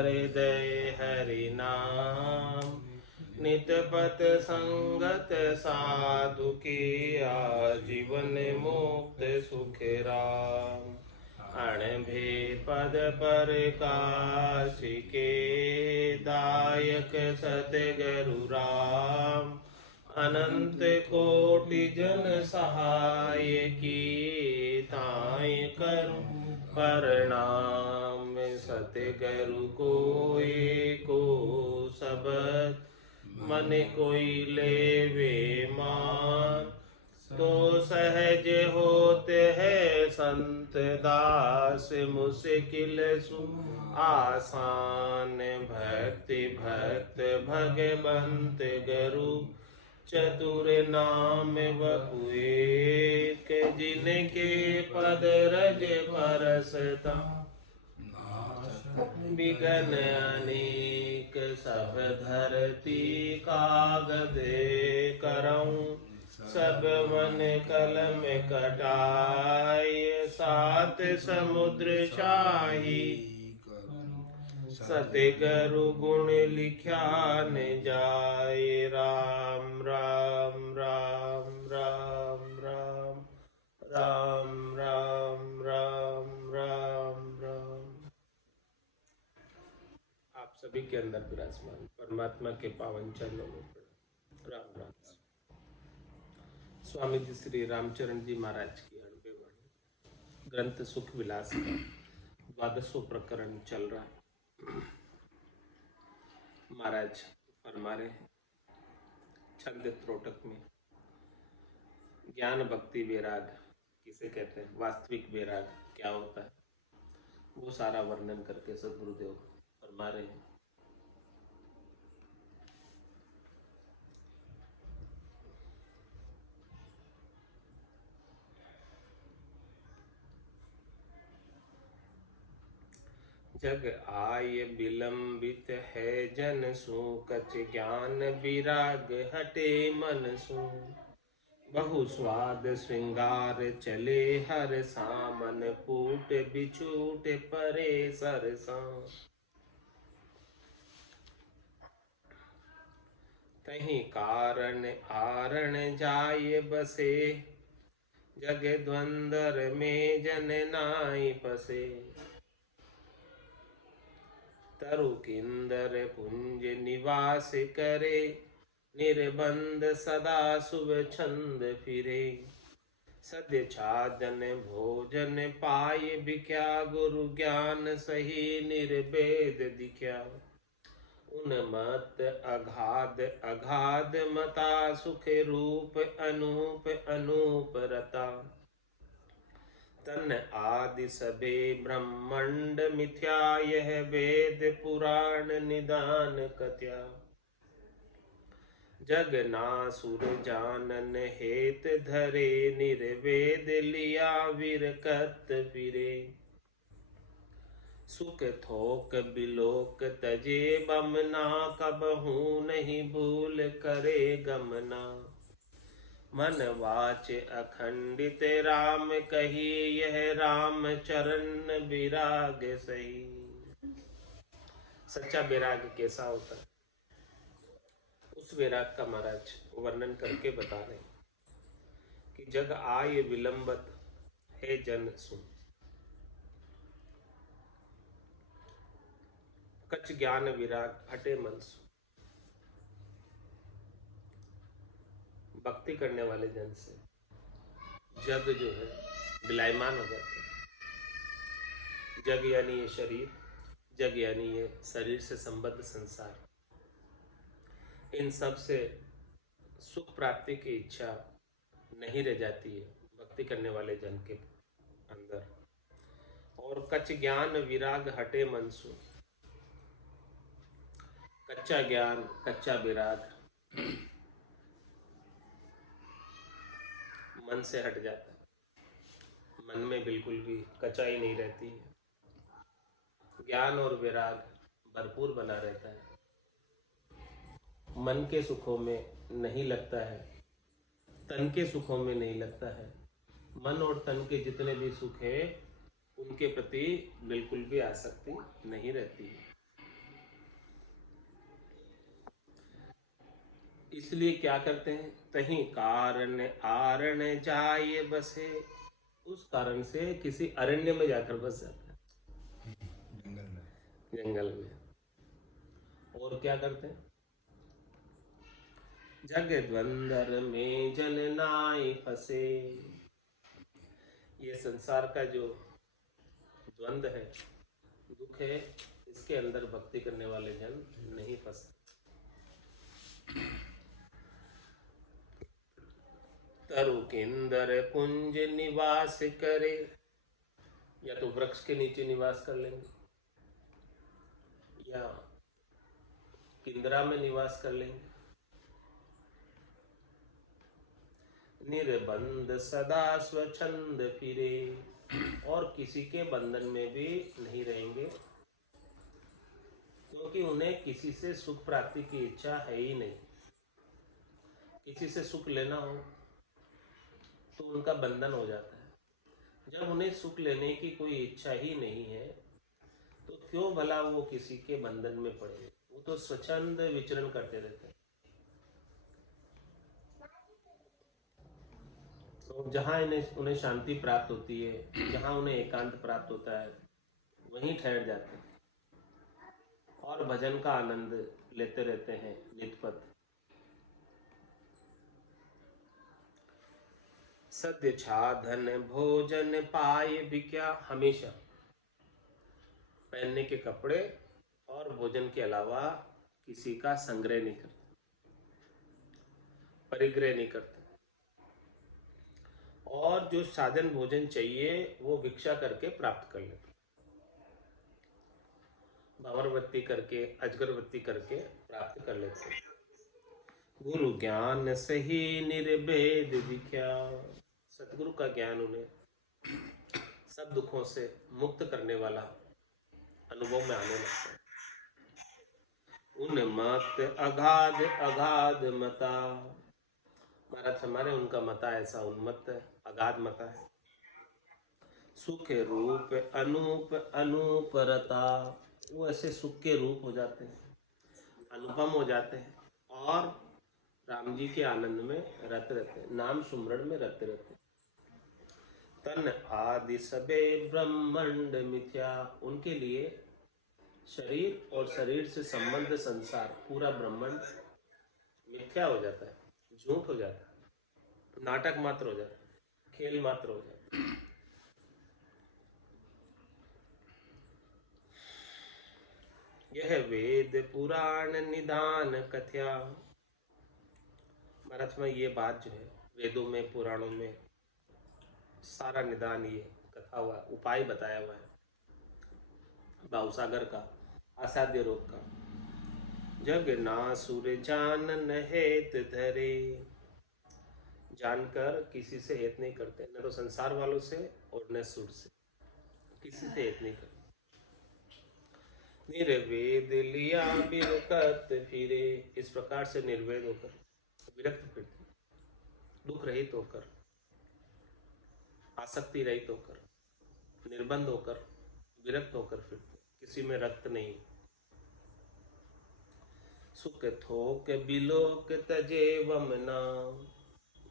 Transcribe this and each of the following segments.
हृदय हरि नाम। नित पथ संगत साधु की आजीवन मुक्त सुख राम। अणभे पद पर काशिके दायक सतगुरु राम। अनंत कोटि जन सहाय की ताय करूं प्रणाम। सतगुरु को एको सबद मन कोई लेवे मान। तो सहज होते है संत दास मुश्किल सु आसान। भक्ति भक्त भगवंत गुरु चतुर नाम बहु एक। जिनके पद रज परसता विघ्न अनेक। सब धरती कागदे करऊं सब मन कलम कटाय। सात समुद्र शाही सतगुरु गुण लिख्या न जाय। राम राम राम राम राम राम राम राम राम राम। आप सभी के अंदर विराजमान परमात्मा के पावन चरणों में राम राम। स्वामी जी श्री रामचरण जी महाराज की 90 वाणी ग्रंथ सुख विलास का 12वां प्रकरण चल रहा है। महाराज फरमा रहे हैं छंद त्रोटक में ज्ञान भक्ति वैराग किसे कहते हैं, वास्तविक वैराग क्या होता है, वो सारा वर्णन करके सद्गुरुदेव फरमा रहे हैं। जग आय विलंबित है जन सु। कछ ज्ञान विराग हटे मन सु। बहु स्वाद श्रृंगार चले हर सामन। फूट बिछूट परे सरसा। तहीं कारण आरण जाय बसे। जग द्वंद्वर में जन नाई पसे। तरु किंदर पुंज निवास करे। निर्बंध सदा शुभ छंद फिरे। सद्य छादन भोजन पाय बिख्या। गुरु ज्ञान सही निर्वेद दिख्या। उन्मत्त अगाध अगाध मता। सुख रूप अनूप अनूप रता। तन आदि सबे ब्रह्मांड मिथ्या। यह वेद पुराण निदान कथ्या। जग नासुर जानन हेत धरे। निर्वेद लिया विरकत फिरे। सुख थोक बिलोक तजे बमना। कबहू नहीं भूल करे गमना। मन वाच अखंडित राम कही। यह राम चरण विराग सही। सच्चा विराग कैसा होता है, उस विराग का महाराज वर्णन करके बता रहे कि जग आय विलंबत है जन सुन। कछ ज्ञान विराग हटे मन सु। भक्ति करने वाले जन से जग जो है विलायमान हो जाता है। जग यानी ये शरीर, जग यानी ये शरीर से संबद्ध संसार, इन सब से सुख प्राप्ति की इच्छा नहीं रह जाती है भक्ति करने वाले जन के अंदर। और कच्च ज्ञान विराग हटे मनसु। कच्चा ज्ञान कच्चा विराग मन से हट जाता है। मन में बिल्कुल भी कचाई नहीं रहती है। ज्ञान और विराग भरपूर बना रहता है। मन के सुखों में नहीं लगता है, तन के सुखों में नहीं लगता है। मन और तन के जितने भी सुख है उनके प्रति बिल्कुल भी आसक्ति नहीं रहती है। इसलिए क्या करते हैं, तहीं कारण आरण जाए बसे, उस कारण से किसी अरण्य में जाकर बस जाता है, जंगल में। और क्या करते हैं, जग द्वंद्व में जल नाय फंसे, ये संसार का जो द्वंद्व है, दुख है, इसके अंदर भक्ति करने वाले जन नहीं फंसते। तरु किंदर कुंज निवास करे, या तो वृक्ष के नीचे निवास कर लेंगे, या किंदरा में निवास कर लेंगे। निर्बंध सदा स्वच्छंद फिरे, और किसी के बंधन में भी नहीं रहेंगे, क्योंकि उन्हें किसी से सुख प्राप्ति की इच्छा है ही नहीं। किसी से सुख लेना हो तो उनका बंधन हो जाता है। जब उन्हें सुख लेने की कोई इच्छा ही नहीं है तो क्यों भला वो किसी के बंधन में पड़े। वो तो स्वच्छंद विचरण करते रहते हैं। तो जहाँ उन्हें शांति प्राप्त होती है, जहाँ उन्हें एकांत प्राप्त होता है, वहीं ठहर जाते हैं और भजन का आनंद लेते रहते हैं नितपत। सद्य छाधन भोजन पाए भी क्या, हमेशा पहनने के कपड़े और भोजन के अलावा किसी का संग्रह नहीं करते, परिग्रह नहीं करते। और जो साधन भोजन चाहिए वो भिक्षा करके प्राप्त कर लेते, भंवरवृत्ति करके, अजगरवृत्ति करके प्राप्त कर लेते। गुरु ज्ञान सही निर्भेद दिख्या, सतगुरु का ज्ञान उन्हें सब दुखों से मुक्त करने वाला अनुभव में आने लगता है। उन्मत्त अगाध अगाध मता, महाराज हमारे उनका मता ऐसा उन्मत्त है, अगाध मता है। सुख रूप अनूप अनूपरता, वो ऐसे सुख के रूप हो जाते हैं, अनुपम हो जाते हैं और राम जी के आनंद में रत रहते हैं, नाम सुमरण में रत रहते हैं। तन आदि सबे ब्रह्मांड मिथ्या, उनके लिए शरीर और शरीर से संबंध संसार पूरा ब्रह्मांड मिथ्या हो जाता है, झूठ हो जाता है, नाटक मात्र हो जाता है, खेल मात्र हो जाता है। यह वेद पुराण निदान कथ्या, महाराज में ये बात जो है वेदों में पुराणों में सारा निदान, ये कथा हुआ, उपाय बताया हुआ है भावसागर का, असाध्य रोग का। जग नासुर जानन हेत धरे, जानकर किसी से हेत नहीं करते, न तो संसार वालों से और न सुर से, किसी से हेत नहीं करते। निर्वेद लिया विरकत फिरे, इस प्रकार से निर्वेद होकर विरक्त फिरते, दुख रहित होकर, आसक्ति रहित होकर, निर्बंध होकर, विरक्त होकर फिरते, किसी में रक्त नहीं। सुख थोक बिलोक तजे वमना,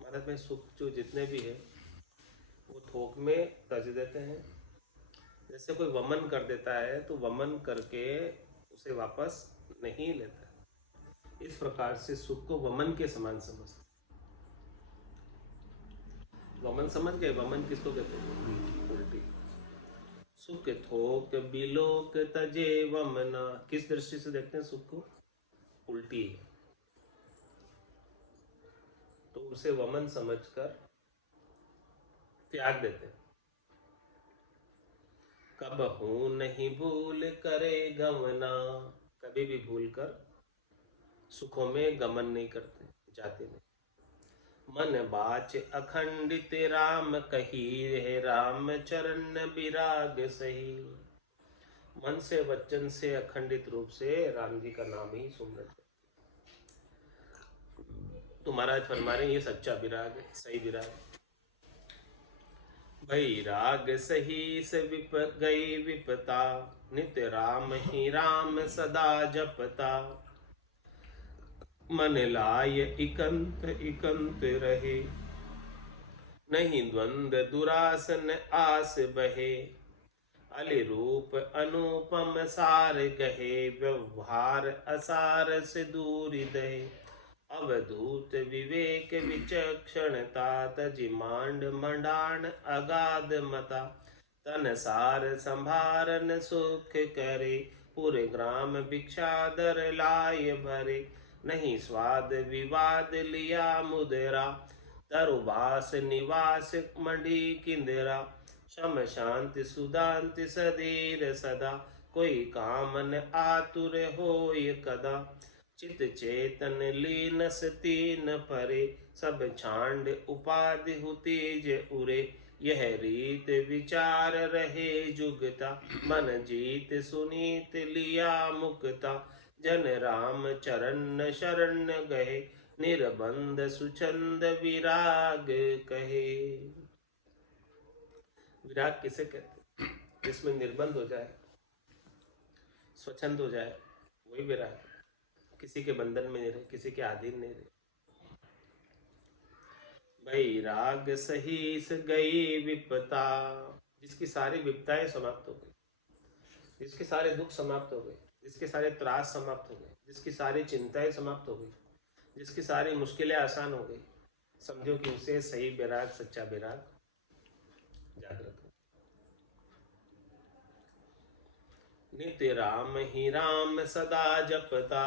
भारत में सुख जो जितने भी है वो थोक में तज देते हैं। जैसे कोई वमन कर देता है तो वमन करके उसे वापस नहीं लेता, इस प्रकार से सुख को वमन के समान समझते। वमन समझ गए, वमन किसको कहते हैं, उल्टी। सुख थोक बिलोक तजे वमना, किस दृष्टि से देखते हैं सुख को, उल्टी है, तो उसे वमन समझकर त्याग देते हैं। कब हूं नहीं भूल करे गमना, कभी भी भूल कर सुखों में गमन नहीं करते, जाते नहीं। मन बाच अखंडित राम कही है, राम चरण विराग सही, मन से वचन से अखंडित रूप से राम जी का नाम ही सुमरन। तो महाराज फरमा रहे ये सच्चा विराग है, सही विराग। भई राग सही से विप गई विपता, नित्य राम ही राम सदा जपता। मन लाय इकंत इकंत रहे, नहीं द्वंद दुरासन आस बहे। अली रूप अनुपम सार गहे, व्यवहार असार से दूरी दहे। अवधूत विवेक विचक्षणता, तजि मांड मंडाण अगाध मता। तन सार संभारन सुख करे, पूरे ग्राम भिक्षादर लाय भरे। नहीं स्वाद विवाद लिया मुदरा, तरुबास निवास मंडी किंदरा। शम शांति सुदांति सधीर सदा, कोई कामन आतुर होय कदा। चित चेतन लीनस तीन परे, सब छांड उपाधि हु तेज उरे। यह रीत विचार रहे जुगता, मन जीत सुनीत लिया मुक्ता। जन राम चरण शरण गए, निर्बंध सुछंद विराग कहे। विराग किसे कहते हैं? जिसमें निर्बंध हो जाए, स्वच्छंद हो जाए, वही विराग। किसी के बंधन में नहीं रहे, किसी के अधीन नहीं रहे। वैराग सहीस गई विपता, जिसकी सारी विपताएं समाप्त हो गई, जिसके सारे दुख समाप्त हो गए, जिसके सारे त्रास समाप्त हो गए, जिसकी सारी चिंताएं समाप्त हो गई, जिसकी सारी मुश्किलें आसान हो गई, समझो कि उसे सही विराग, सच्चा विराग जागृत हो। नित्य राम ही राम सदा जपता,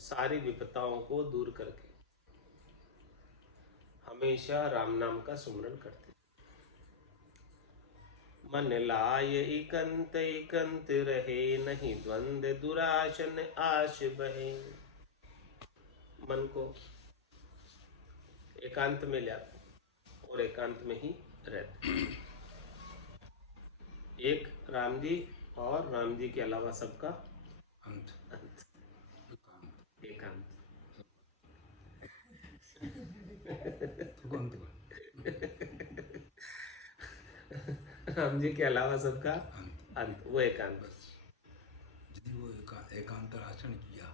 सारी विपताओं को दूर करके हमेशा राम नाम का सुमरन करते। मन लाय इकंत इकंत रहे, नहीं द्वंद दुराशन आश बहे। मन को एकांत में ले आते और एकांत में ही रहते। एक राम जी और राम जी के अलावा सबका अंत अंत, एकांत। राम जी के अलावा सबका अंत, वो एकांत। यदि वो एकांत आसन किया,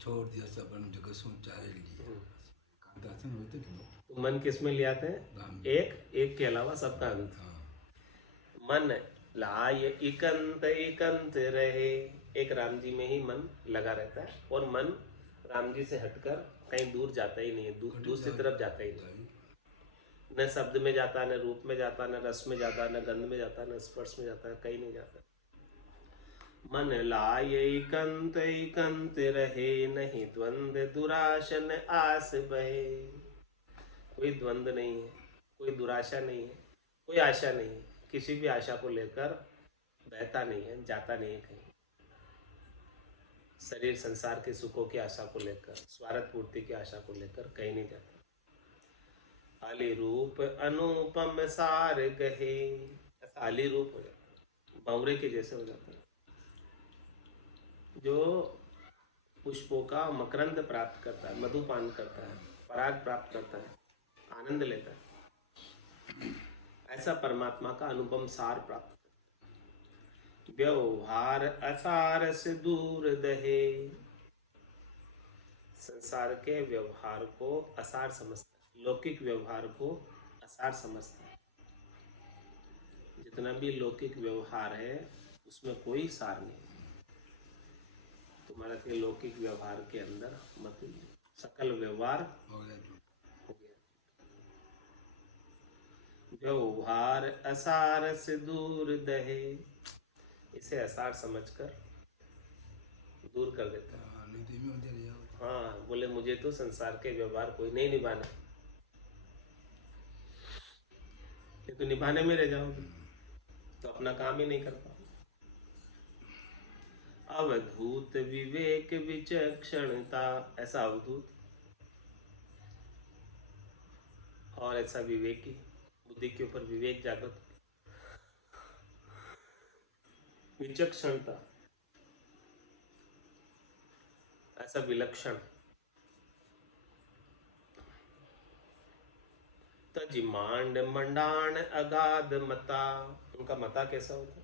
छोड़ दिया सब जगह चारे लिए, एकांत आसन होते क्यों? मन किस में ले आते हैं? एक के अलावा सबका अंत। मन लाय इकंत इकंत रहे, एक राम जी में ही मन लगा रहता है, और मन राम जी से हटकर कहीं दूर जाता ही नहीं है, दूसरी तरफ जाता ही नहीं। न शब्द में जाता, न रूप में जाता, न रस में जाता, न गंध में जाता, न स्पर्श में जाता, कहीं नहीं जाता। मन लाय इकंत इकंत रहे, नहीं द्वंद दुराशन आस बहे। कोई द्वंद नहीं है, कोई दुराशा नहीं है, कोई आशा नहीं है, किसी भी आशा को लेकर बहता नहीं है, जाता नहीं है कहीं। शरीर संसार के सुखों की आशा को लेकर, स्वार्थ पूर्ति की आशा को लेकर कहीं नहीं जाता। आली रूप अनुपम सार गहे, ऐसा आली रूप हो जाता, बावरे के जैसे हो जाता है, जो पुष्पों का मकरंद प्राप्त करता है, मधुपान करता है, पराग प्राप्त करता है, आनंद लेता है, ऐसा परमात्मा का अनुपम सार प्राप्त। व्यवहार असार से दूर दहे, संसार के व्यवहार को असार समझता है, लौकिक व्यवहार को असार समझता है। जितना भी लौकिक व्यवहार है उसमें कोई सार नहीं। तुम्हारा के लौकिक व्यवहार के अंदर मत, सकल व्यवहार हो गया। व्यवहार असार से दूर दहे, इसे असार समझकर दूर कर देता है। हाँ, बोले मुझे तो संसार के व्यवहार कोई नहीं निभाना, ये तो निभाने में रह जाओगे तो अपना काम ही नहीं कर पाओगे। अवधूत विवेक विचक्षणता, ऐसा अवधूत और ऐसा विवेकी, बुद्धि के ऊपर विवेक जागृत, विचक्षणता, ऐसा विलक्षण। तजि मांड मंडाण अगाध मता, उनका मता कैसा होता?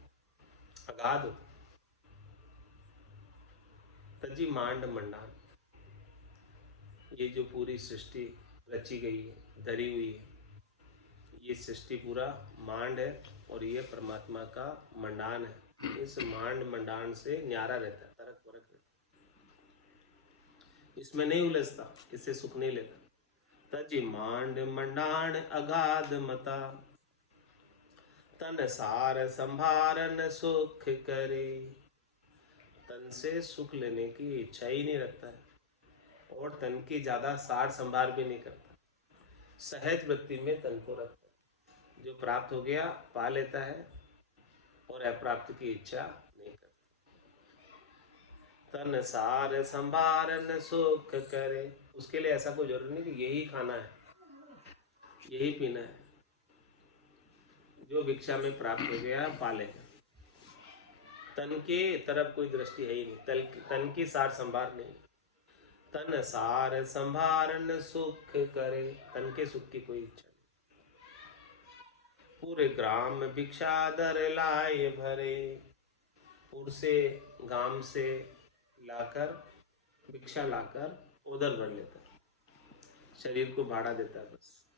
अगाध होता। तजि मांड मंडाण, ये जो पूरी सृष्टि रची गई है, धरी हुई है, ये सृष्टि पूरा मांड है और ये परमात्मा का मंडान है। इस मांड मंडान से न्यारा रहता है, तरक परक रहता है, इसमें नहीं उलझता, इससे सुख नहीं लेता। तज मांड मंडान अगाध मता, तन सार संभारन सुख करे। तन से सुख लेने की इच्छा ही नहीं रखता है और तन की ज्यादा सार संभार भी नहीं करता, सहज वृत्ति में तन को रखता है। जो प्राप्त हो गया पा लेता है और अप्राप्त की इच्छा नहीं करता। तन सार संभारन सुख करे, उसके लिए ऐसा कोई जरूरी नहीं कि यही खाना है, यही पीना है। जो भिक्षा में प्राप्त हो गया पा लेगा। तन के तरफ कोई दृष्टि है ही नहीं, तन की सार संभार नहीं। तन सार संभारन सुख करे, तन के सुख की कोई इच्छा नहीं। पूरे ग्राम भिक्षा दर लाए भरे, पूर से गांव से लाकर भिक्षा लाकर उधर भर लेता है। शरीर को भाड़ा देता है, बस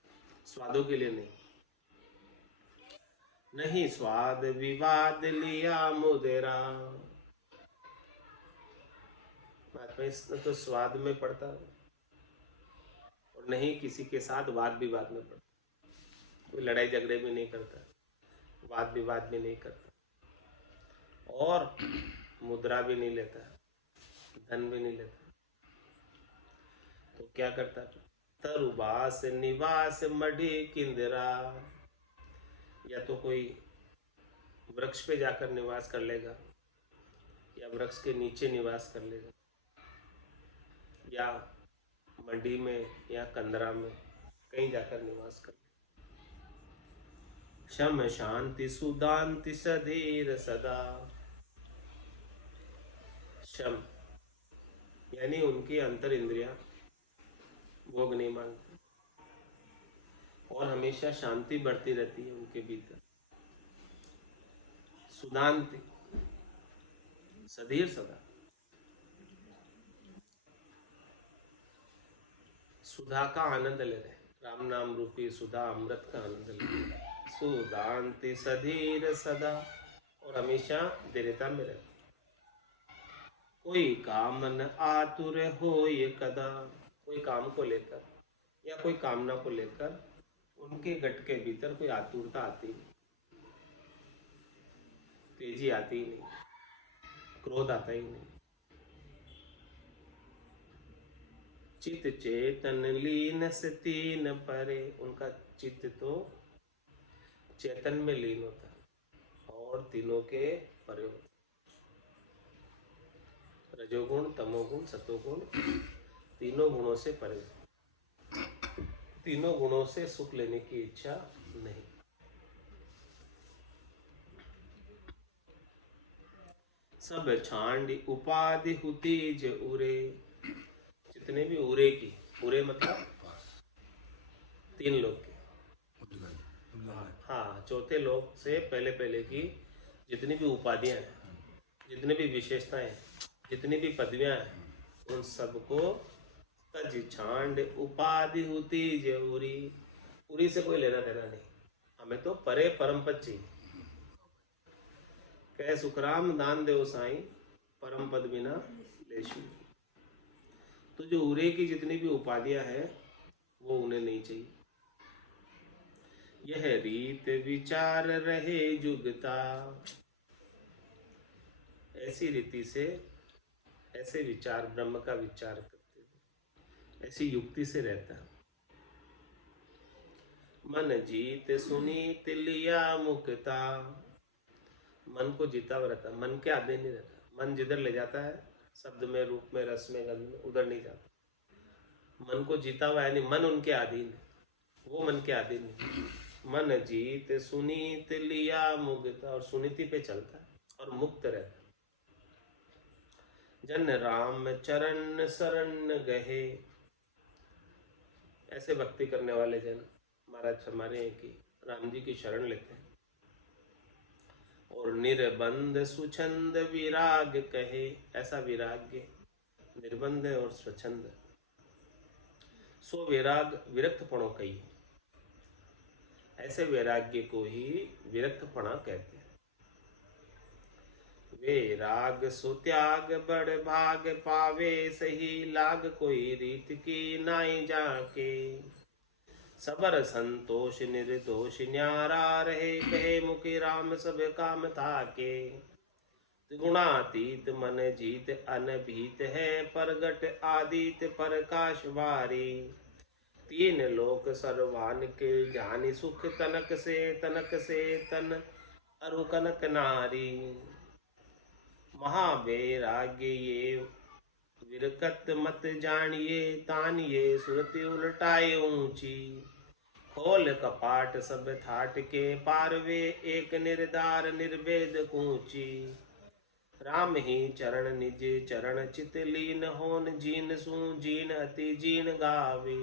स्वादों के लिए नहीं। नहीं स्वाद विवाद लिया मुदेरा, इसमें तो स्वाद में पड़ता और नहीं किसी के साथ वाद विवाद में पड़ता, कोई लड़ाई झगड़े भी नहीं करता, वाद विवाद भी नहीं करता और मुद्रा भी नहीं लेता, धन भी नहीं लेता। तो क्या करता? तरुबास निवास मढ़ी किंदरा, या तो कोई वृक्ष पे जाकर निवास कर लेगा या वृक्ष के नीचे निवास कर लेगा या मंडी में या कंदरा में कहीं जाकर निवास कर लेगा। शम शांति सुदांति सधीर सदा, शम यानी उनकी अंतर इंद्रियां भोग नहीं मांगती और हमेशा शांति बढ़ती रहती है उनके भीतर। सुदांति सधीर सदा, सुधा का आनंद ले रहे, राम नाम रूपी सुधा अमृत का आनंद ले रहे। सुदांति सधीर सदा, और हमेशा दृढ़ता में रहते। कोई काम न आतुर हो ये कदा, कोई काम को लेकर या कोई कामना को लेकर उनके गट के भीतर कोई आतुरता आती नहीं, तेजी आती ही नहीं, क्रोध आता ही नहीं। चित चेतन लीन से तीन परे, उनका चित्त तो चेतन में लीन होता है और तीनों के परे होता है। रजोगुण तमोगुण सतोगुण, तीनों गुणों से परे, तीनों गुणों से सुख लेने की इच्छा नहीं। सब छांडी उपाधि हुतीज उरे, जितने भी उरे की, उरे मतलब तीन लोग की, हाँ चौथे लोग से पहले पहले की जितनी भी उपाधियां हैं, जितनी भी विशेषताएं, जितनी भी पदवियां हैं, उन सबको तज छांड उपाधि होती जरूरी, पूरी से कोई लेना देना नहीं, हमें तो परे परम पद चाहिए। कह सुखराम दान देव साईं परम पद बिना लेशु। तो जो उरे की जितनी भी उपाधियां हैं वो उन्हें नहीं चाहिए। यह रीत विचार रहे जुगता, ऐसी रीति से ऐसे विचार, ब्रह्म का विचार करते हुए ऐसी युक्ति से रहता। मन जीत सुनीत लिया मुक्ता, मन को जीता हुआ रहता, मन के अधीन नहीं रहता। मन जिधर ले जाता है, शब्द में, रूप में, रस में, गंध में, उधर नहीं जाता। मन को जीता हुआ यानी मन उनके अधीन है, वो मन के अधीन नहीं। मन जीत सुनीत लिया मुक्ता, और सुनीति पे चलता है और मुक्त रहता। जन राम चरण शरण गहे, ऐसे भक्ति करने वाले जन महाराज हमारे हैं कि राम जी की शरण लेते हैं। और निर्बंध सुछंद विराग कहे, ऐसा विराग्य निर्बंध और स्वच्छंद सो वैराग विरक्तपणों कही। ऐसे वैराग्य को ही विरक्तपणा कहते हैं। वैराग सो त्याग बड़ भाग पावे, सही लाग कोई रीत की नाई जाके। सबर संतोष निर्दोष न्यारा रहे, कहे मुखी राम सब काम ताके। गुणातीत मन जीत अनभीत है, परगट आदित प्रकाश वारी। तीन लोक सर्वान के जानि सुख, तनक से तन अरु कनक नारी। महावैराग्य ये विरकत मत जानिए, तानिए सुरति उलटाए ऊंची। खोल कपाट सब थाट के पारवे, एक निर्धार निर्वेद कूची। राम ही चरण निज चरण चित लीन होन, जीन सु जीन अति जीन गावे।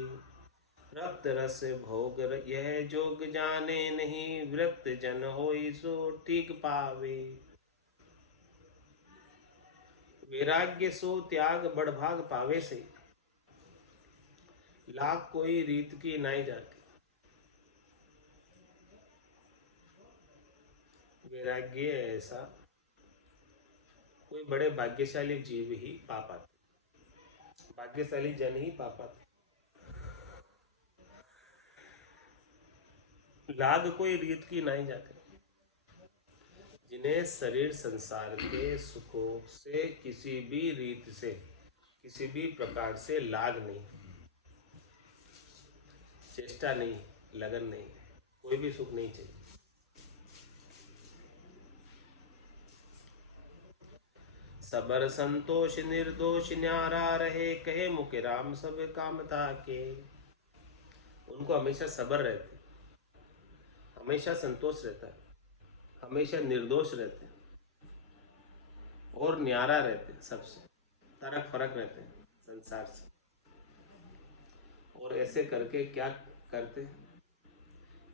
रक्त रस भोग यह जोग जाने नहीं, विरक्त जन होई सो ठीक पावे। वैराग्य सो त्याग बड़भाग पावे से, लाख कोई रीत की नाई जाके। वैराग्य ऐसा कोई बड़े भाग्यशाली जीव ही पा पाते, भाग्यशाली जन ही पा पाते। लाग कोई रीत की नाई जाके, जिन्हें शरीर संसार के सुखों से किसी भी रीत से, किसी भी प्रकार से लाग नहीं, चेष्टा नहीं, लगन नहीं, कोई भी सुख नहीं चाहिए। सबर संतोष निर्दोष न्यारा रहे, कहे मुख राम सब काम ताके। उनको हमेशा सबर रहते, हमेशा संतोष रहता है, हमेशा निर्दोष रहते और न्यारा रहते, सबसे तरक फरक रहते हैं संसार से। और ऐसे करके क्या करते,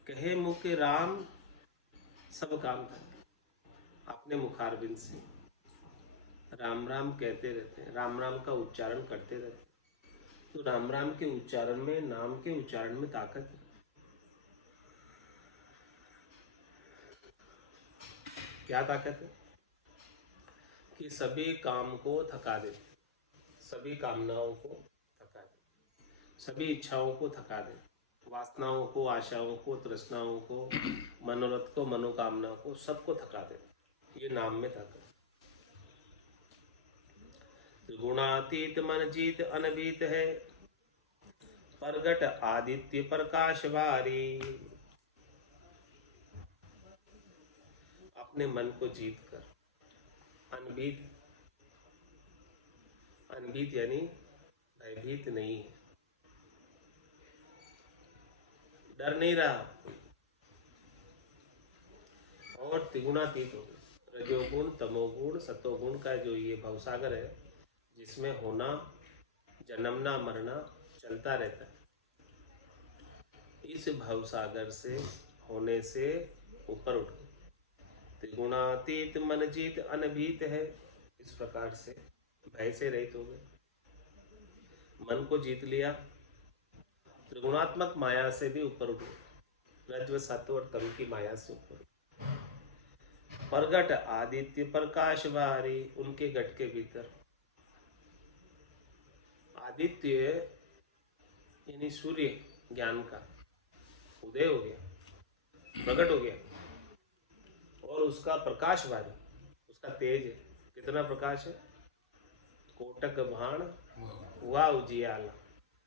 कहे मुख राम सब काम करते, अपने मुखारबिंद से राम राम कहते रहते हैं, राम राम का उच्चारण करते रहते हैं। तो राम राम के उच्चारण में, नाम के उच्चारण में ताकत है। क्या ताकत है? कि सभी काम को थका देते, सभी कामनाओं को थका देते, सभी इच्छाओं को थका देते, वासनाओं को, आशाओं को, तृष्णाओं को, मनोरथ को, मनोकामनाओं को, सबको थका देते। ये नाम में ताकत। गुणातीत मन जीत अनभीत है, परगट आदित्य प्रकाश वारी। अपने मन को जीत कर, अनभीत, अनभीत यानी भयभीत नहीं है, डर नहीं रहा और त्रिगुणातीत हो गए। रजोगुण, तमोगुण, सतोगुण का जो ये भवसागर है, जिसमें होना, जन्मना मरना चलता रहता है, इस भवसागर से, होने से ऊपर उठ गए। त्रिगुणातीत मन जीत अनभीत है, इस प्रकार से भय से रहित हो गए, मन को जीत लिया, त्रिगुणात्मक माया से भी ऊपर उठ गए, रज्व सत्व और तम की माया से ऊपर। प्रगट आदित्य प्रकाश वारी, उनके गट के भीतर आदित्य यानी सूर्य ज्ञान का उदय हो गया, प्रकट हो गया, और उसका प्रकाश वारी, उसका तेज है। कितना प्रकाश है? कोटक भाण हुआ उजियाला,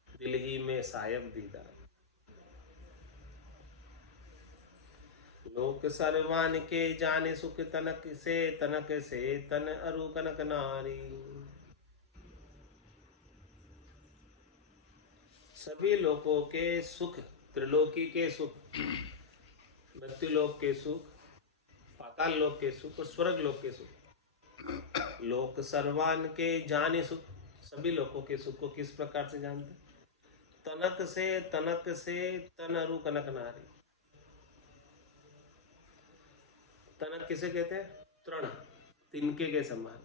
दिल ही में सायब दीदार। लोक सर्वान के जाने सुख, तनक से तन अरु कनक नारी। सभी लोकों के सुख, त्रिलोकी के सुख, मृत्युलोक के सुख, पाताल लोक के सुख और स्वर्ग लोक के सुख। लोक सर्वान के जाने सुख, सभी लोकों के सुख को किस प्रकार से जानते? तनक से तन अरु कनक नारी। तनक किसे कहते हैं? तृण, तिनके के समान।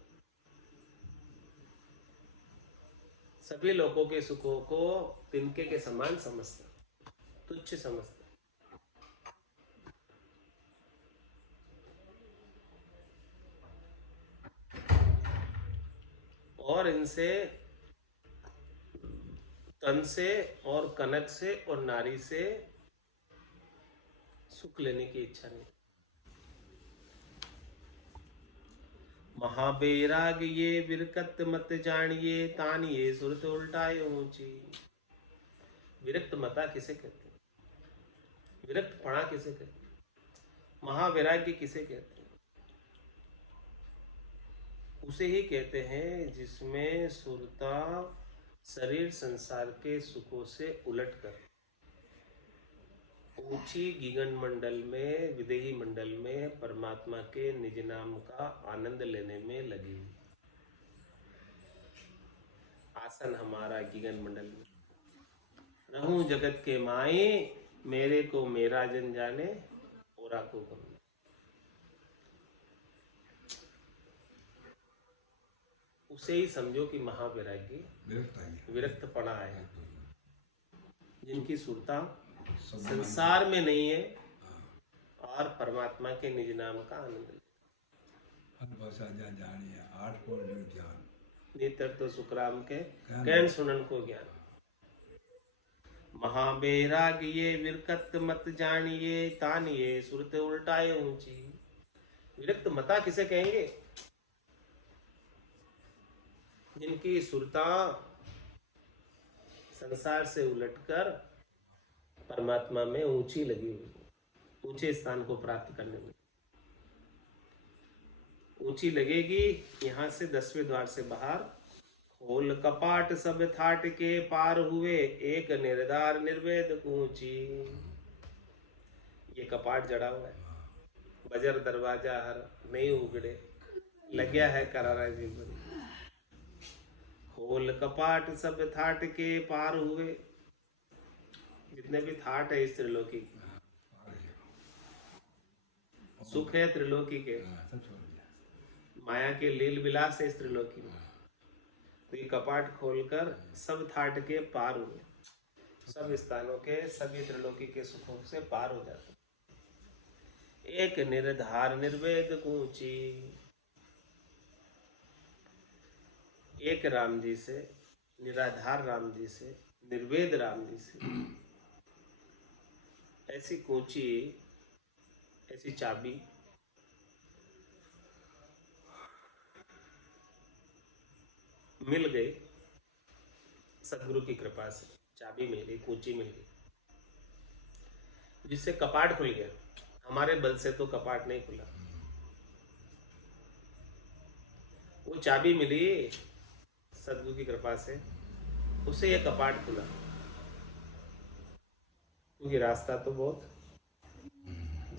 सभी लोगों के सुखों को तिनके के समान समझता, तुच्छ समझता। और इनसे, तन से और कनक से और नारी से सुख लेने की इच्छा नहीं। महाबैराग ये विरकत मत जानिए, तानिए सुरत उल्टाए ऊंची। विरक्त मता किसे कहते हैं? विरक्त पणा किसे कहते हैं? महावैराग्य किसे कहते हैं? उसे ही कहते हैं जिसमें सुरता शरीर संसार के सुखों से उलटकर ऊंची गगन मंडल में, विदेही मंडल में परमात्मा के निज नाम का आनंद लेने में लगी। आसन हमारा गगन मंडल में, रहूं जगत के माए, मेरे को मेरा जन जाने, औरा को गम। उसे ही समझो कि महावैराग्य विरक्तपणा है, जिनकी सुरता संसार में नहीं है और परमात्मा के निज नाम का आनंद नेतर तो सुखराम के कहन सुनन को ज्ञान। महाबैराग ये विरकत मत जानिए, तानिए सुरत उल्टाए ऊंची। विरक्त मता किसे कहेंगे? जिनकी सुरता संसार से उलटकर परमात्मा में ऊंची लगी हुई, ऊंचे स्थान को प्राप्त करने में ऊंची लगेगी। यहां से 10वें द्वार से बाहर, खोल कपाट सब थाट के पार हुए, एक निर्धार निर्वेद ऊंची। ये कपाट जड़ा हुआ है, बजर दरवाजा हर नहीं उगड़े, लग्या है करारा जीवन। खोल कपाट सब थाट के पार हुए, जितने भी थाट है इस त्रिलोकी, सुख है त्रिलोकी के, माया के लील विलास है इस त्रिलोकी में। तो ये कपाट खोलकर सब थाट के पार हुए, सब स्थानों के, सभी त्रिलोकी के सुखों से पार हो जाते। एक निर्धार निर्वेद ऊंची। एक राम जी से, निराधार राम जी से, निर्वेद राम जी से ऐसी कूची, ऐसी चाबी मिल गई सदगुरु की कृपा से। चाबी मिल गई, कूची मिल गई, जिससे कपाट खुल गया। हमारे बल से तो कपाट नहीं खुला, वो चाबी मिली सदगुरु की कृपा से, उससे यह कपाट खुला। क्योंकि रास्ता तो बहुत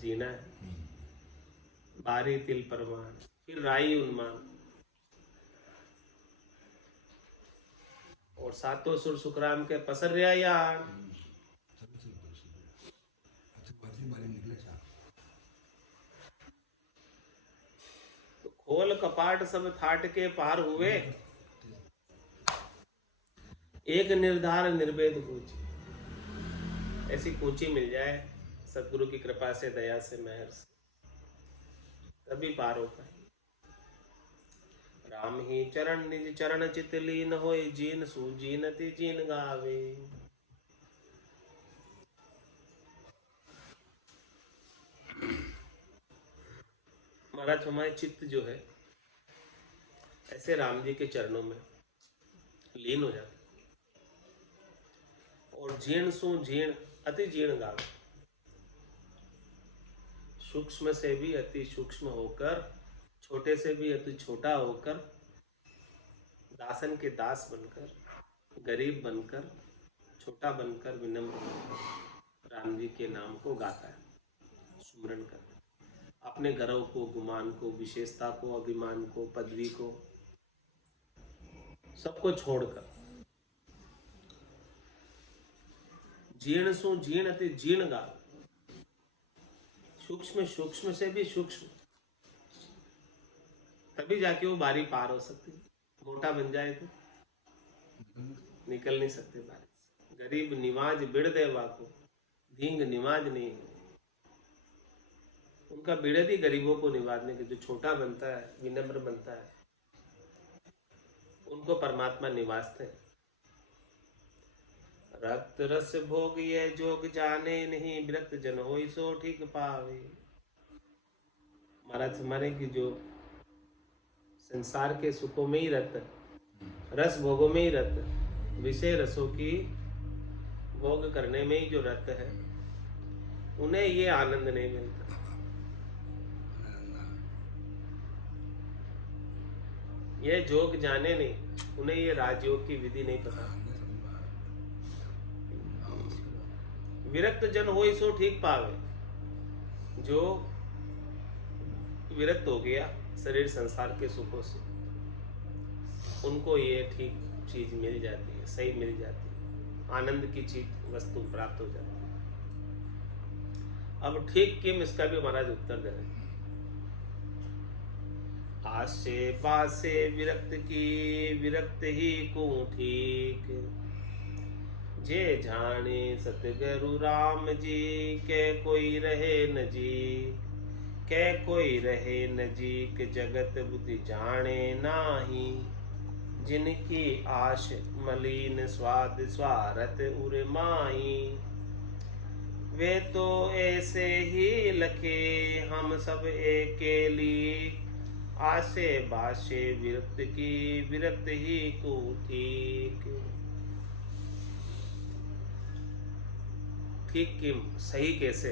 जीना है। बारी तिल परमान, फिर राई उन्मान, और सातों सुर सुखराम के पसर रहा यार। तो खोल कपाट सब थाट के पार हुए, एक निर्धार निर्वेद कूची। ऐसी कूची मिल जाए सदगुरु की कृपा से, दया से, मेहर से, तभी पार हो पाए। राम ही चरण निज चरण चित लीन होए, जीन सुजीनति जीन गावे। महाराज हमारे चित्त जो है ऐसे राम जी के चरणों में लीन हो जाता, और जीर्ण सु जीर्ण अति जीर्ण गावे। सूक्ष्म से भी अति सूक्ष्म होकर, छोटे से भी अति छोटा होकर, दासन के दास बनकर, गरीब बनकर, छोटा बनकर, विनम्र बनकर राम जी के नाम को गाता है, सुमरन करता है। अपने गर्व को, गुमान को, विशेषता को, अभिमान को, पदवी को, सबको छोड़कर जीर्ण सु जीर्ण अति जीर्ण गावे। सूक्ष्म सूक्ष्म से भी सूक्ष्म, तभी जाके वो बारी पार हो सकती है। मोटा बन जाए तो निकल नहीं सकते बारिश। गरीब निवाज बिड़ दे वाको, धींग निवाज नहीं। उनका बिड़द ही गरीबों को निवारने के, जो छोटा बनता है, विनम्र बनता है, उनको परमात्मा निवासते हैं। रक्त रस भोग ये जोग जाने नहीं, विरक्त जन होई सो ठीक पावे। महाराज हमारे की जो संसार के सुखों में ही रत, रस भोगों में ही रत, विषय रसों की भोग करने में ही जो रत है, उन्हें ये आनंद नहीं मिलता। ये जोग जाने नहीं, उन्हें ये राजयोग की विधि नहीं पता। विरक्त जन होई सो ठीक पावे, जो विरक्त हो गया शरीर संसार के सुखों से, उनको ये ठीक चीज मिल जाती है, सही मिल जाती है, आनंद की चीज वस्तु प्राप्त हो जाती है। अब ठीक किम, इसका भी महाराज उत्तर दे रहे हैं। आसे पासे विरक्त की, विरक्त ही को ठीक, जे जाने सतगुरु राम जी, के कोई रहे नजीक, के कोई रहे नजीक, जगत बुद्धि जाने नाही, जिनकी आश मलिन स्वाद स्वारथ उर माही, वे तो ऐसे ही लखे हम सब एकेली, आसे बासे विरक्त की, विरक्त ही को ठीक। ठीक कि सही कैसे,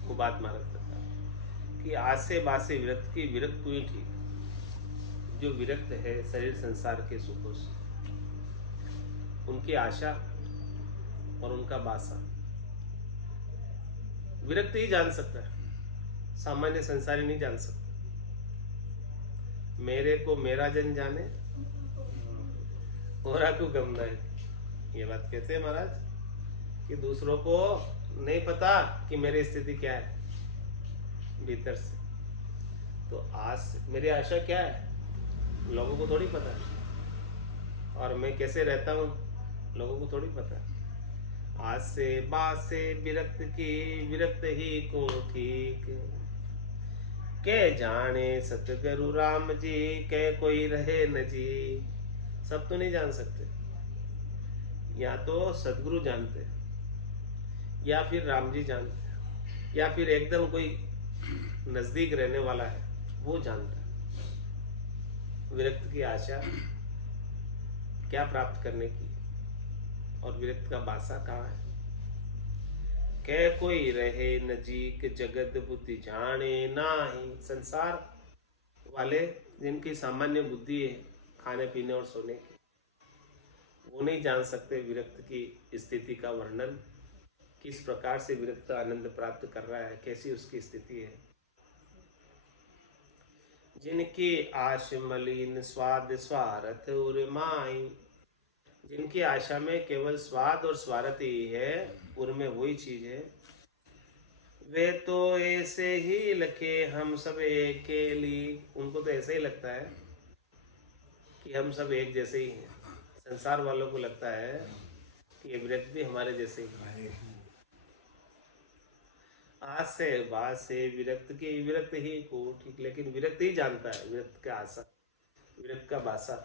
वो बात महाराज बता कि आसे बासे विरक्त की, विरक्त को ही ठीक। जो विरक्त है शरीर संसार के सुखों से, उनकी आशा और उनका बासा विरक्त ही जान सकता है, सामान्य संसारी नहीं जान सकता। मेरे को मेरा जन जाने, औरा को गम नहीं, ये बात कहते हैं महाराज कि दूसरों को नहीं पता कि मेरी स्थिति क्या है भीतर से। तो आज मेरी आशा क्या है, लोगों को थोड़ी पता है, और मैं कैसे रहता हूँ लोगों को थोड़ी पता है। आज से बासे विरक्त की, विरक्त ही को ठीक, के जाने सतगुरु राम जी, के कोई रहे न जी। सब तो नहीं जान सकते, या तो सदगुरु जानते, या फिर राम जी जानते, या फिर एकदम कोई नजदीक रहने वाला है वो जानता है विरक्त की आशा क्या प्राप्त करने की, और विरक्त का बासा कहाँ है। कै कोई रहे नजीक, जगत बुद्धि जाने नाही। संसार वाले जिनकी सामान्य बुद्धि है खाने पीने और सोने की, वो नहीं जान सकते विरक्त की स्थिति का वर्णन, किस प्रकार से विरक्त आनंद प्राप्त कर रहा है, कैसी उसकी स्थिति है। जिनकी आश मलिन स्वाद स्वार्थ उर्माई, जिनकी आशा में केवल स्वाद और स्वार्थ ही है, उनमें वही चीज है। वे तो ऐसे ही लखे हम सब एक के लिए, उनको तो ऐसे ही लगता है कि हम सब एक जैसे ही हैं। संसार वालों को लगता है कि ये विरक्त भी हमारे जैसे ही है। आसे बासे विरक्त की, विरक्त ही को ठीक, लेकिन विरक्त ही जानता है विरक्त का आशा, विरक्त का बासा।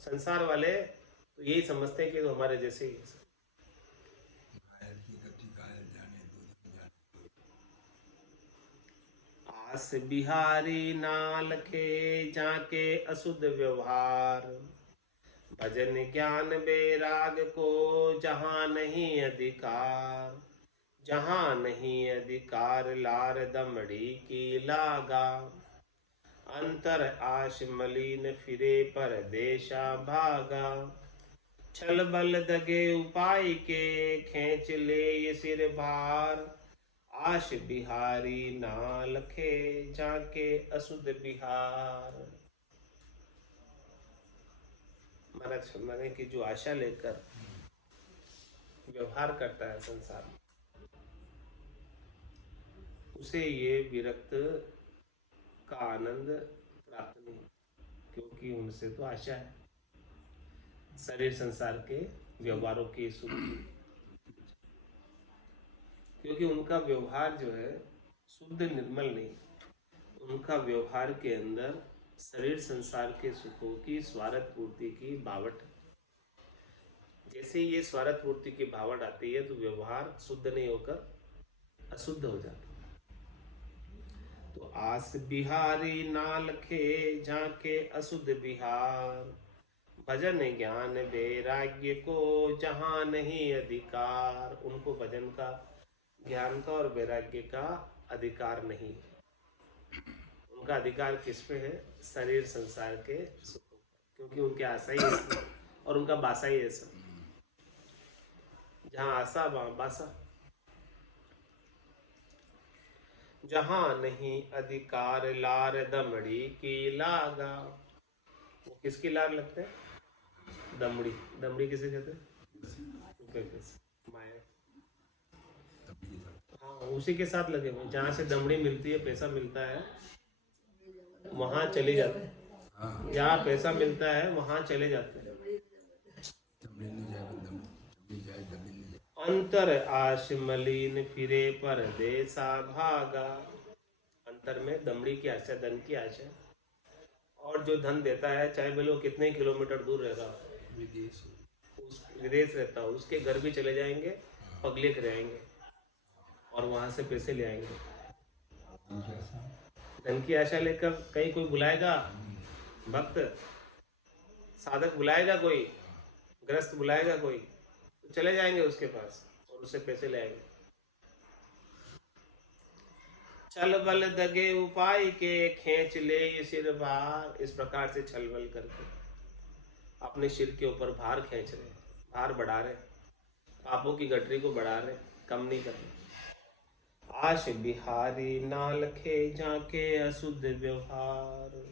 संसार वाले तो यही समझते हैं कि तो हमारे जैसे ही है। आस बिहारी ना लखे, जाके अशुद्ध व्यवहार, भजन ज्ञान बैराग को जहाँ नहीं अधिकार, जहाँ नहीं अधिकार लार दमड़ी की लागा, अंतर आश मलिन फिरे परदेशा भागा, छल बल दगे उपाय के खींच ले ये सिर भार, आश बिहारी ना लखे जाके अशुद्ध बिहार। महाराज मैंने की जो आशा लेकर व्यवहार करता है संसार में, उसे ये विरक्त का आनंद प्राप्त नहीं, क्योंकि उनसे तो आशा है शरीर संसार के व्यवहारों की सुख की, क्योंकि उनका व्यवहार जो है शुद्ध निर्मल नहीं, उनका व्यवहार के अंदर शरीर संसार के सुखों की स्वार्थ पूर्ति की बावट है। जैसे ही ये स्वार्थ पूर्ति की भावट आती है तो व्यवहार शुद्ध नहीं होकर अशुद्ध हो जाता। तो आस बिहारी नाल खे झांके अशुद्ध बिहार, भजन ज्ञान वैराग्य को जहां नहीं अधिकार। उनको भजन का, ज्ञान का और वैराग्य का अधिकार नहीं है। उनका अधिकार किस पे है? शरीर संसार के सुखों पर, क्योंकि उनके आशा ही ऐसा और उनका बासा ही ऐसा। जहां आशा वहां बासा। जहां नहीं अधिकार लार दमड़ी की लागा। वो किसकी लार लगते हैं? दमड़ी। दमड़ी किसे कहते हैं? माया। हाँ, उसी के साथ लगे हुए। जहाँ से दमड़ी मिलती है, पैसा मिलता है, वहां चले जाते हैं। जहाँ पैसा मिलता है वहां चले जाते हैं। अंतर आश मलिन फिरे परदेसा भागा। अंतर में दमड़ी की आशा, धन की आशा, और जो धन देता है चाहे बोलो कितने किलोमीटर दूर रह रहा हो, विदेश रहता हो, उसके घर भी चले जाएंगे, पगले कराएंगे और वहां से पैसे ले आएंगे। धन की आशा लेकर कहीं कोई बुलाएगा, भक्त साधक बुलाएगा, कोई ग्रस्त बुलाएगा, कोई तो चले जाएंगे उसके पास और उससे पैसे ले आएंगे। छल बल दगे उपाय के खींच ले ये सिर भार। इस प्रकार से छल बल करके अपने सिर के ऊपर भार खींच रहे, भार बढ़ा रहे, पापों की गठरी को बढ़ा रहे, कम नहीं कर रहे। आश बिहारी नाल खे झांके अशुद्ध व्यवहार।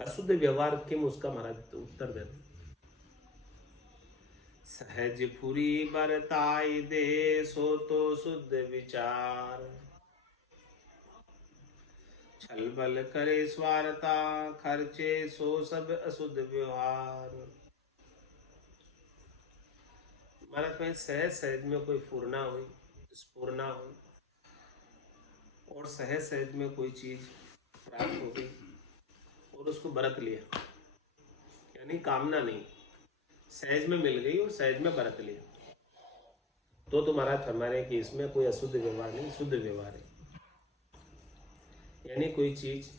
अशुद्ध व्यवहार किम, उसका महाराज उत्तर देते। सहज फुरी बरताई दे सो तो शुद्ध विचार। छल बल करे स्वारता खर्चे सो सब अशुद्ध व्यवहार। महाराज में सहज सहज में कोई फूरना हुई, स्फूर्णा हुई, और सहज सहज में कोई चीज प्राप्त हो गई और उसको बरत लिया, यानी कामना नहीं, सहज में मिल गई और सहज में बरत लिया, तो तुम्हारा फरमाने कि इसमें कोई अशुद्ध व्यवहार नहीं, शुद्ध व्यवहार है। यानी कोई चीज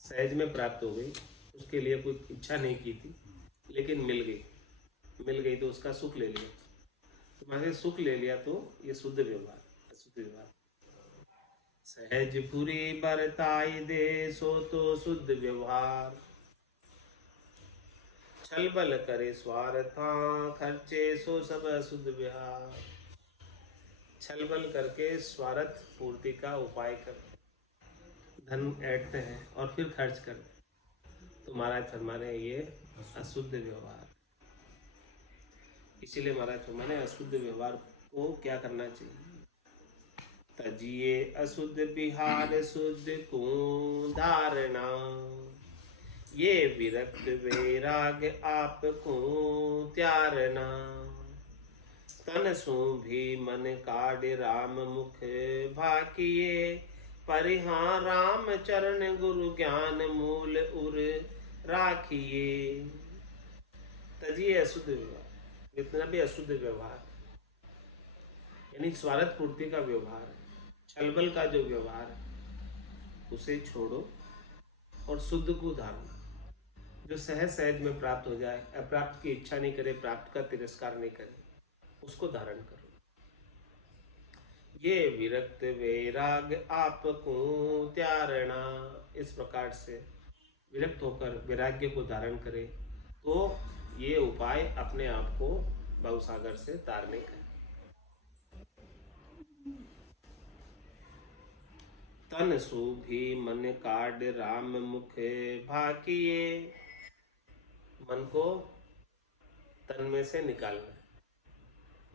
सहज में प्राप्त हो गई, उसके लिए कोई इच्छा नहीं की थी, लेकिन मिल गई तो उसका सुख ले लिया। तुम्हारे सुख ले लिया तो ये शुद्ध व्यवहार, अशुद्ध व्यवहार। सहज पुरी बरताई दे सो तो शुद्ध व्यवहार। छल बल करे स्वार्था खर्चे सो सब अशुद्ध व्यवहार। छल बल करके स्वार्थ पूर्ति का उपाय करते, धन ऐंठते हैं और फिर खर्च करते, तो महाराज फरमाने ये अशुद्ध व्यवहार। इसीलिए महाराज फरमाने अशुद्ध व्यवहार को क्या करना चाहिए? तजिए अशुद्ध विहार शुद्ध को धारणा। ये विरक्त वैराग आपको त्यारना। तन सो भी मन काढ़ राम मुख भाकिए। परिहां राम चरण गुरु ज्ञान मूल उर राखिए। तजिए अशुद्ध व्यवहार, जितना भी अशुद्ध व्यवहार यानी स्वार्थ पूर्ति का व्यवहार, छलबल का जो व्यवहार है उसे छोड़ो और शुद्ध को धारो, जो सहज सहज में प्राप्त हो जाए, अप्राप्त की इच्छा नहीं करे, प्राप्त का तिरस्कार नहीं करे, उसको धारण करो। ये विरक्त वैराग आपको त्यारणा। इस प्रकार से विरक्त होकर वैराग्य को धारण करे तो ये उपाय अपने आप को भवसागर से तारने का। तन सूभी मन काढ़ राम मुख भाकिए। मन को तन में से निकालना।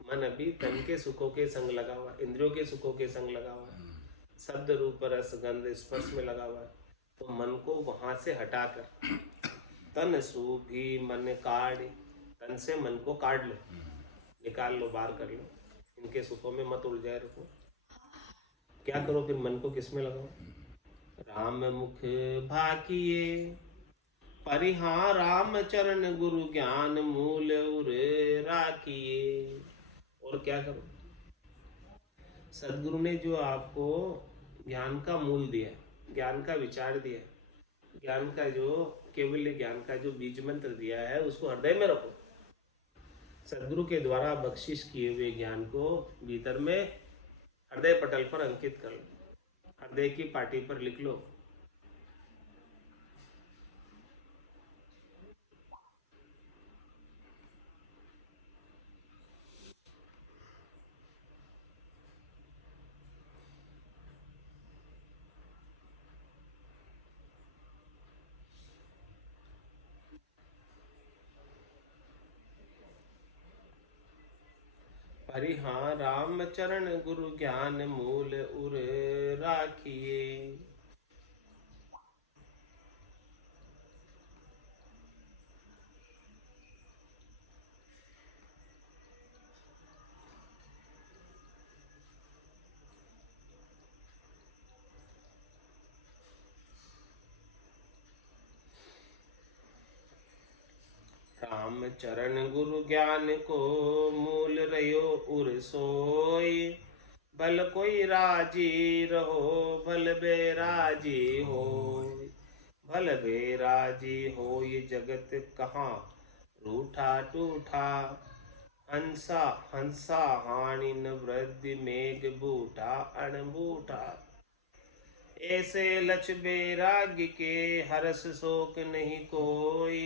मन अभी तन के सुखों के संग लगा हुआ, इंद्रियों के सुखों के संग लगा हुआ, शब्द रूप रस गंध स्पर्श में लगा हुआ है, तो मन को वहां से हटाकर तन सूभी मन काढ़, तन से मन को काट लो, निकाल लो, बाहर कर लो, इनके सुखों में मत उलझाए रखो। क्या करो फिर? मन को किस में लगाओ? राम मुख भाकिए परिहा राम चरण गुरु ज्ञान मूल उर राखिए। और क्या करो? सदगुरु ने जो आपको ज्ञान का मूल दिया, ज्ञान का विचार दिया, ज्ञान का जो केवल ज्ञान का जो बीज मंत्र दिया है, उसको हृदय में रखो। सदगुरु के द्वारा बख्शिश किए हुए ज्ञान को भीतर में हृदय पटल पर अंकित कर लो, हृदय की पाटी पर लिख लो। परिहा राम चरण गुरु ज्ञान मूल उर राखिए। राम चरण गुरु ज्ञान को मूल रयो उर सोई, भल कोई राजी रहो भल बेराजी हो, भल बेराजी हो ये जगत कहाँ रूठा टूठा, हंसा हंसा हानि न वृद्धि मेघ बूटा अणबूठा, ऐसे लक्ष बैराग्य के हरस शोक नहीं कोई,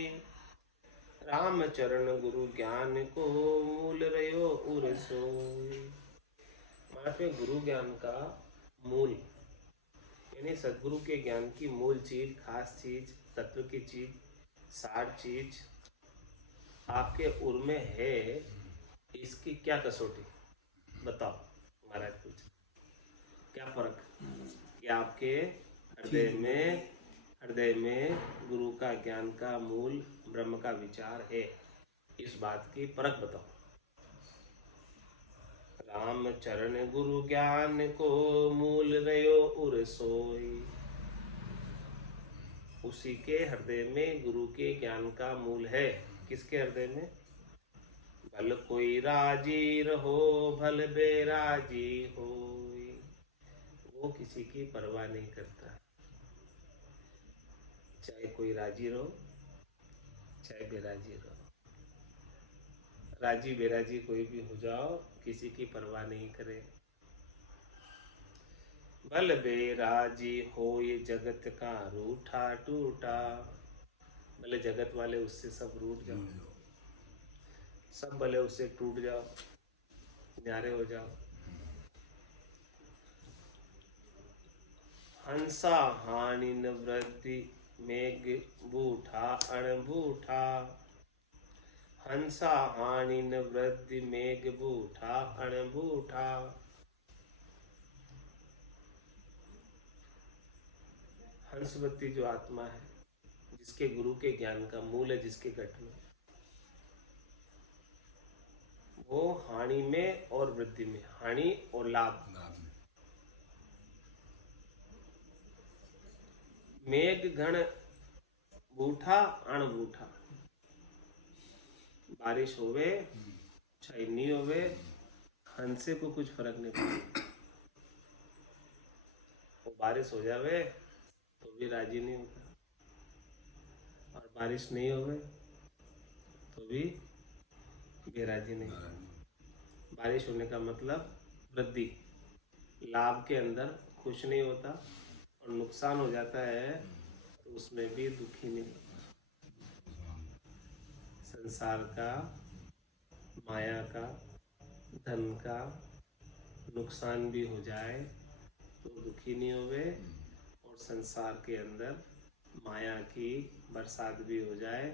राम चरण गुरु ज्ञान को मूल रयो उर सोई। महात्मा गुरु ज्ञान का मूल यानी सदगुरु के ज्ञान की मूल चीज, खास चीज, तत्व की चीज, सार चीज आपके उर में है। इसकी क्या कसौटी बताओ महाराज? कुछ क्या फर्क कि आपके हृदय में गुरु का ज्ञान का मूल ब्रह्म का विचार है, इस बात की परख बताओ। राम चरण गुरु ज्ञान को मूल रयो उर सोई, उसी के हृदय में गुरु के ज्ञान का मूल है। किसके हृदय में? भल कोई राजी रहो भल बेराजी हो, वो किसी की परवाह नहीं करता, चाहे कोई राजी रहो चाहे बेराजी रहो, राजी बेराजी कोई भी हो जाओ, किसी की परवाह नहीं करे। भल बेराजी हो ये जगत का रूठा टूटा, भले जगत वाले उससे सब रूठ जाओ, सब भले उससे टूट जाओ, न्यारे हो जाओ। हंसा हानि न वृद्धि मेघ बूठा अणबूठा, हंसा हानि न वृद्धि मेघ बूठा अणबूठा। हंसवती जो आत्मा है, जिसके गुरु के ज्ञान का मूल है, जिसके घट में, वो हानि में और वृद्धि में, हानि और लाभ, मेघ घन बूठा अणबूठा, बारिश होवे चाहे नहीं होवे, हंसे को कुछ फर्क नहीं पड़ता। वो बारिश हो जावे तो भी राजी नहीं होता, और बारिश नहीं होवे तो भी बेराजी नहीं होता। बारिश होने का मतलब वृद्धि, लाभ के अंदर खुश नहीं होता, और नुकसान हो जाता है तो उसमें भी दुखी नहीं होता। संसार का, माया का, धन का नुकसान भी हो जाए तो दुखी नहीं होवे, और संसार के अंदर माया की बरसात भी हो जाए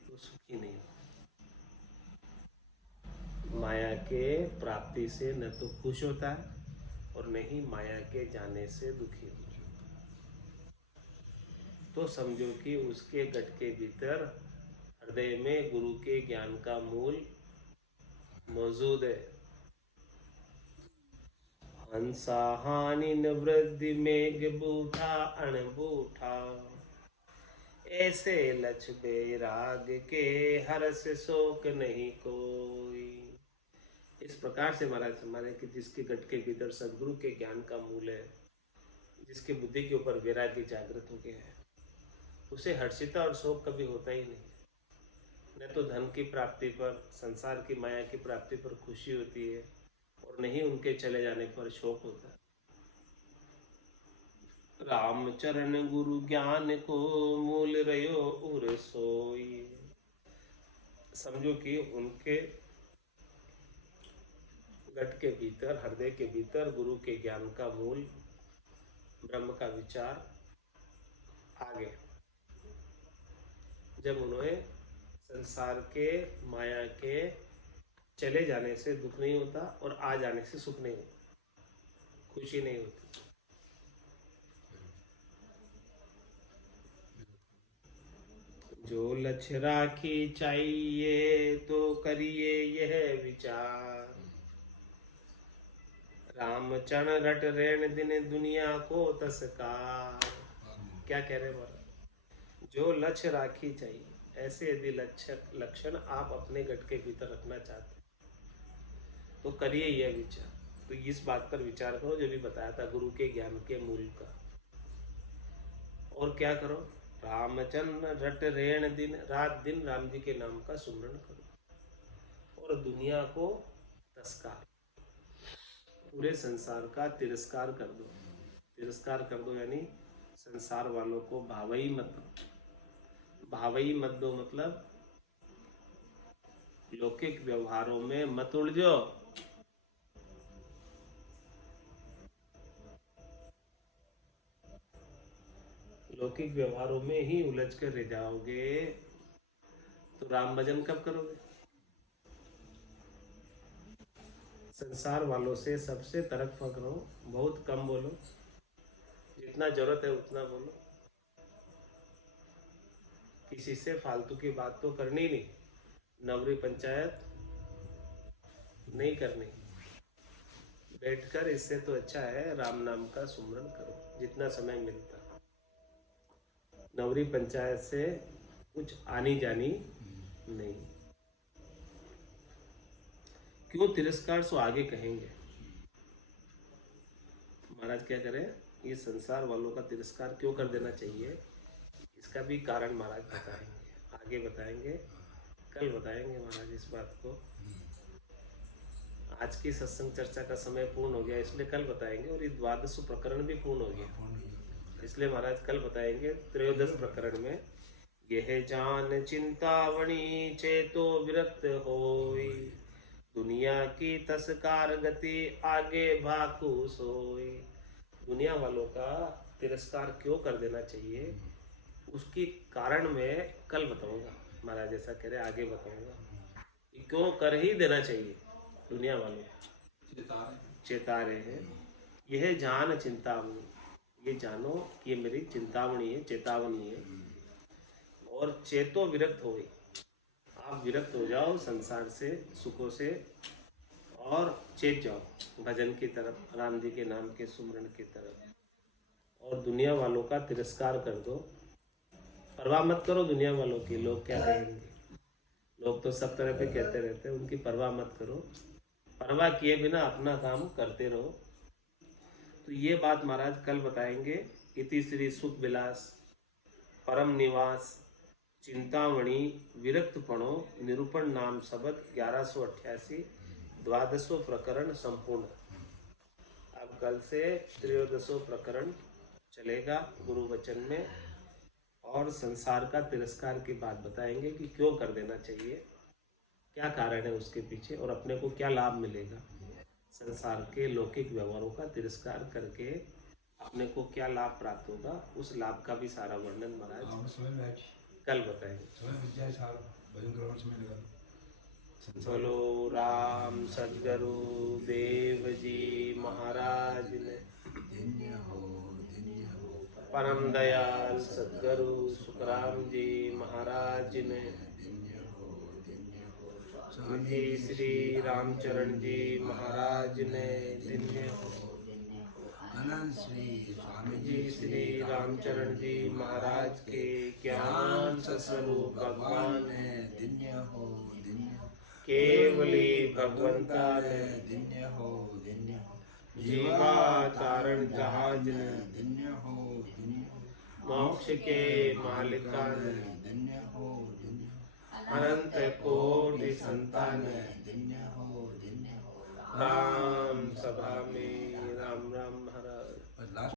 तो सुखी नहीं हो। माया के प्राप्ति से न तो खुश होता है और नहीं माया के जाने से दुखी हो। तो समझो कि उसके गट के भीतर हृदय में गुरु के ज्ञान का मूल मौजूद है। हंसा हानि न वृद्धि मेघ बूढ़ा अणबूठा, ऐसे लक्ष्य बैराग के हर्ष शोक नहीं कोई। इस प्रकार से महाराज हमारे कि जिसके गट के भीतर सदगुरु के ज्ञान का मूल है, जिसके बुद्धि के ऊपर वैराग्य जागृत हो गया है, उसे हर्षिता और शोक कभी होता ही नहीं। न तो धन की प्राप्ति पर, संसार की माया की प्राप्ति पर खुशी होती है, और नहीं उनके चले जाने पर शोक होता है। राम चरण गुरु ज्ञान को मूल रयो उर सोई। समझो कि उनके गट के भीतर, हृदय के भीतर गुरु के ज्ञान का मूल ब्रह्म का विचार आ गया। जब उन्हें संसार के माया के चले जाने से दुख नहीं होता और आ जाने से सुख नहीं होता, खुशी नहीं होती। जो लक्ष्य राखी चाहिए तो करिए यह विचार, राम चरण रट रेण दिन दुनिया को तस्कार। क्या कह रहे महाराज? जो लक्ष्य राखी चाहिए, ऐसे यदि लक्षण आप अपने गट के भीतर रखना चाहते तो करिए यह विचार। तो इस बात पर विचार करो जो भी बताया था गुरु के ज्ञान के मूल का। और क्या करो? रामचंद्र रट रेण दिन, रात दिन राम जी के नाम का सुमरण करो और दुनिया को तस्कार, पूरे संसार का तिरस्कार कर दो। तिरस्कार कर दो यानी संसार वालों को भावई मत दो। भावई मत दो मतलब लौकिक व्यवहारों में मत उलझो। लौकिक व्यवहारों में ही उलझ कर रह जाओगे तो राम भजन कब करोगे? संसार वालों से सबसे तरफ करो, बहुत कम बोलो, जितना जरूरत है उतना बोलो। किसी से फालतू की बात तो करनी नहीं, नवरी पंचायत नहीं करनी। बैठकर इससे तो अच्छा है राम नाम का सुमरन करो जितना समय मिलता। नवरी पंचायत से कुछ आनी जानी नहीं। क्यों तिरस्कार सो आगे कहेंगे। महाराज क्या करें? ये संसार वालों का तिरस्कार क्यों कर देना चाहिए, इसका भी कारण महाराज बताएंगे, आगे बताएंगे, कल बताएंगे महाराज इस बात को। आज की सत्संग चर्चा का समय पूर्ण हो गया इसलिए कल बताएंगे, और ये द्वादश प्रकरण भी पूर्ण हो गया इसलिए महाराज कल बताएंगे। त्रयोदश प्रकरण में यह जान चिंतावणी चेतो विरक्त होई, दुनिया की तस्कार गति आगे भाकू सोई। दुनिया वालों का तिरस्कार क्यों कर देना चाहिए उसकी कारण मैं कल बताऊंगा। महाराज ऐसा कह रहे आगे बताऊंगा क्यों कर ही देना चाहिए। दुनिया वालों चेता रहे हैं, यह जान चिंतावनी, ये जानो कि ये मेरी चिंतावनी है, चेतावनी है। और चेतो विरक्त हो, आप विरक्त हो जाओ संसार से, सुखों से, और चेत जाओ भजन की तरफ, राम जी के नाम के सुमरण की तरफ। और दुनिया वालों का तिरस्कार कर दो, परवाह मत करो दुनिया वालों की, लोग क्या कहेंगे। लोग तो सब तरह पे कहते रहते हैं, उनकी परवाह मत करो, परवाह किए बिना अपना काम करते रहो। तो ये बात महाराज कल बताएंगे। इति श्री सुख विलास परम निवास चिंतामणि विरक्तपणो निरूपण नाम शब्द 1188 द्वादशो प्रकरण संपूर्ण। अब कल से त्रयोदशो प्रकरण चलेगा गुरु वचन में, और संसार का तिरस्कार की बात बताएंगे कि क्यों कर देना चाहिए, क्या कारण है उसके पीछे, और अपने को क्या लाभ मिलेगा संसार के लौकिक व्यवहारों का तिरस्कार करके, अपने को क्या लाभ प्राप्त होगा, उस लाभ का भी सारा वर्णन महाराज कल बताएंगे। बोलो राम सदगुरु देव जी महाराज ने। धन्य हो परम दयाल सदगुरु सुखराम जी महाराज ने। स्वामी जी श्री रामचरण जी महाराज ने। धन्य हो। अनंत श्री स्वामी जी श्री रामचरण जी महाराज के ज्ञान स्वरूप भगवान ने। धन्य हो केवली भगवंता ने। धन्य हो जीवा तारण जहाज ने। धन्य हो मोक्ष के मालिका ने। धन्य हो अनंत कोटि संतान ने। धन्य हो राम सभा में राम राम महाराज।